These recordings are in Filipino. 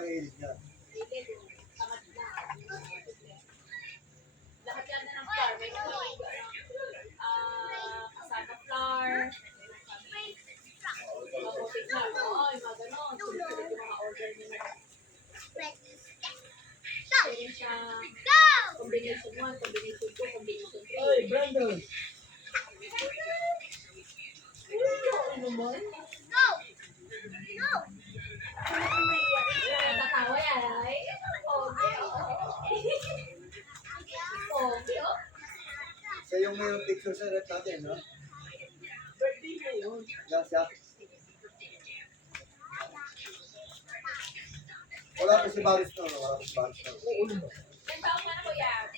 pahilig niya. Lahat yan na ng flour. May kasama flour. Mabutik na. Oo, yung mga ganon. Sunod-sunod yung mga order nila. Meron siya combination 1, combination 2, combination 3. Ay, Brandon! Ano naman? Natatawa yan, ay. Okay, okay, oh. Siya yung mayroong picture sa rep natin, no? Birthday na yun. Siya. Wala pa si Baris no? Wala pa si Baris no? Oo naman. Ang taong ka na po yan.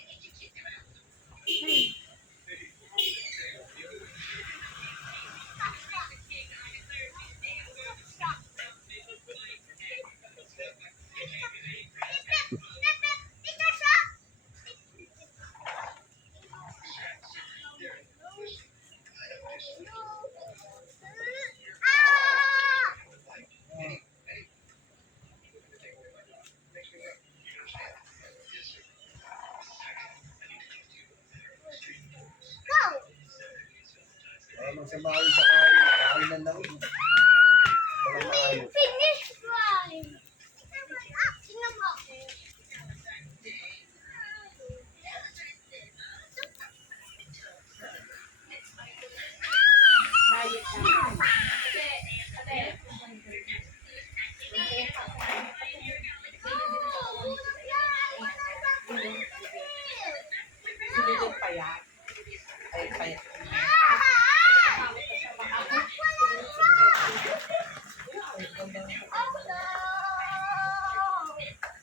Wala magsamahin sa kainan lang yun. Wala maayo. Finish line. Diet na. Kasi, ate, Sinilip pa yan. Ay, payat.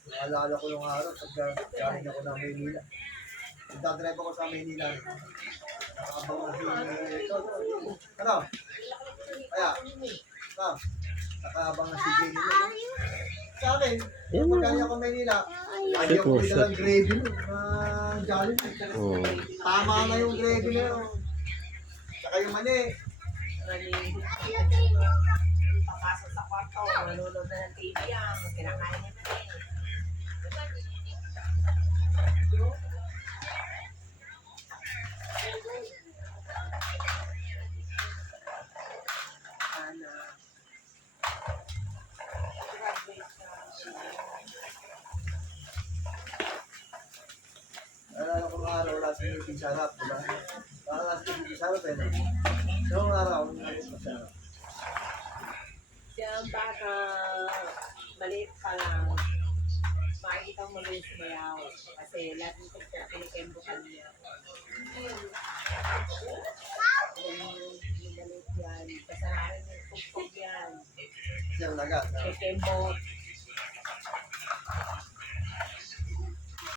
Naalala ko yung araw pag galing ako ng Maynila. Nagdadrive ako sa Maynila. Nakakabang na si... Ano? Kaya? Nakakabang na si Jenny. Sa akin, pag galing ako Maynila, lagi ako may dalang gravy nun. Jollibee. Tama na yung gravy na yun. Saka yung mani. Papasok sa kwarto, nanonood na ng TV yan, kinakain niya na eh. Ana. Naalala ko ng araw, wala sa meeting sa harap, diba? Wala sa meeting sa harap, eh. No? Noong araw, nalit pa sa harap. Siyang bata, maliit pa lang, makikita mo rin sumayaw. Kasi lahat ng pinikembukan niya. Yung maliit yan, kasaranan yung pugpog yan. Siyang lagat. Kikembot.